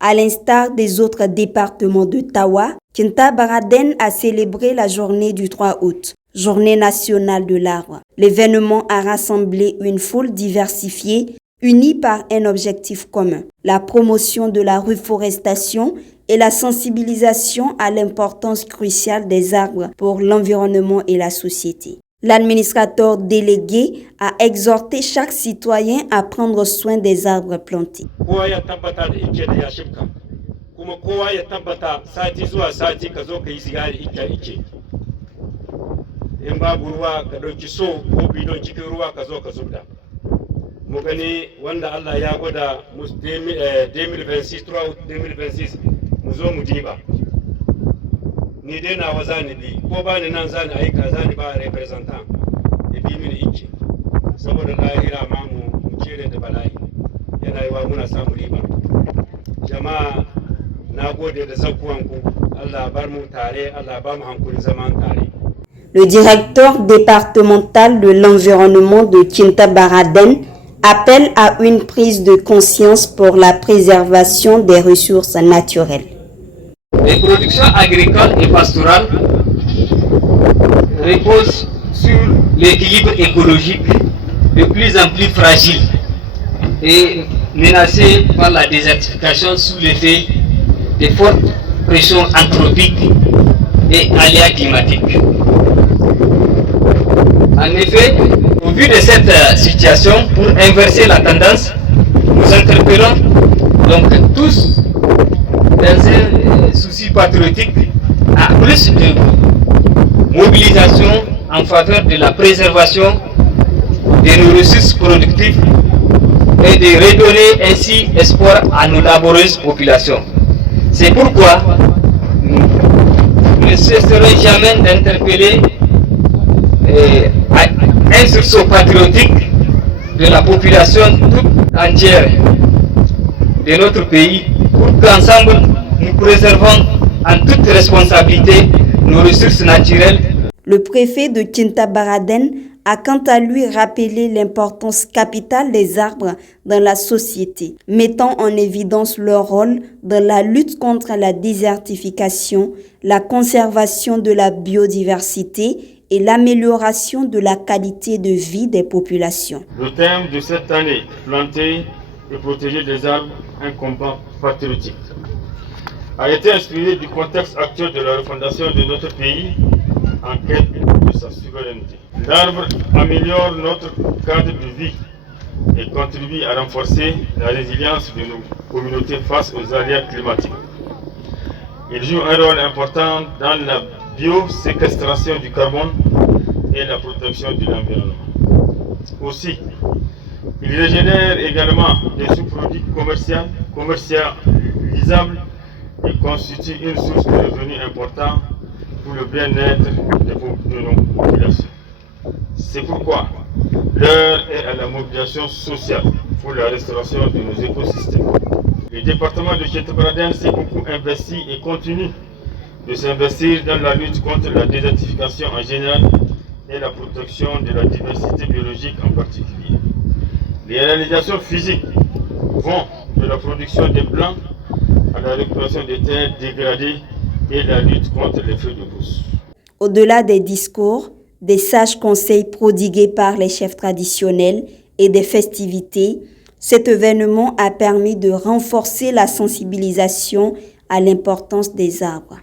À l'instar des autres départements de Tawa, Kintabaraden a célébré la journée du 3 août, journée nationale de l'arbre. L'événement a rassemblé une foule diversifiée, unie par un objectif commun, la promotion de la reforestation et la sensibilisation à l'importance cruciale des arbres pour l'environnement et la société. L'administrateur délégué a exhorté chaque citoyen à prendre soin des arbres plantés. Ni dai na waza ni bi ko ba ni nan zani aika zani ba representant e bi mini icce saboda lahira ma mu kire da bala'i yana yi wa muna samu riba jama'a na gode da zakuwan ku Allah bar mu tare Allah ba mu hankulin zaman tare. Le directeur départemental de l'environnement de Kintabaraden appelle à une prise de conscience pour la préservation des ressources naturelles. Les productions agricoles et pastorales reposent sur l'équilibre écologique de plus en plus fragile et menacé par la désertification sous l'effet des fortes pressions anthropiques et aléas climatiques. En effet, au vu de cette situation, pour inverser la tendance, nous interpellons donc tous dans un souci patriotique à plus de mobilisation en faveur de la préservation de nos ressources productives et de redonner ainsi espoir à nos laborieuses populations. C'est pourquoi nous ne cesserons jamais d'interpeller un sursaut patriotique de la population toute entière de notre pays pour qu'ensemble nous préservons en toute responsabilité nos ressources naturelles. Le préfet de Kintabaraden a quant à lui rappelé l'importance capitale des arbres dans la société, mettant en évidence leur rôle dans la lutte contre la désertification, la conservation de la biodiversité et l'amélioration de la qualité de vie des populations. Le thème de cette année, planter et protéger les arbres, un combat patriotique, a été inspiré du contexte actuel de la refondation de notre pays en quête de sa souveraineté. L'arbre améliore notre cadre de vie et contribue à renforcer la résilience de nos communautés face aux aléas climatiques. Il joue un rôle important dans la bioséquestration du carbone et la protection de l'environnement. Aussi, il régénère également des sous-produits commercialisables et constitue une source de revenus important pour le bien-être de nos populations. C'est pourquoi l'heure est à la mobilisation sociale pour la restauration de nos écosystèmes. Le département de Kintabaraden s'est beaucoup investi et continue de s'investir dans la lutte contre la désertification en général et la protection de la diversité biologique en particulier. Les réalisations physiques vont de la production des plants à la récupération des terres dégradées et la lutte contre les feux de brousse. Au-delà des discours, des sages conseils prodigués par les chefs traditionnels et des festivités, cet événement a permis de renforcer la sensibilisation à l'importance des arbres.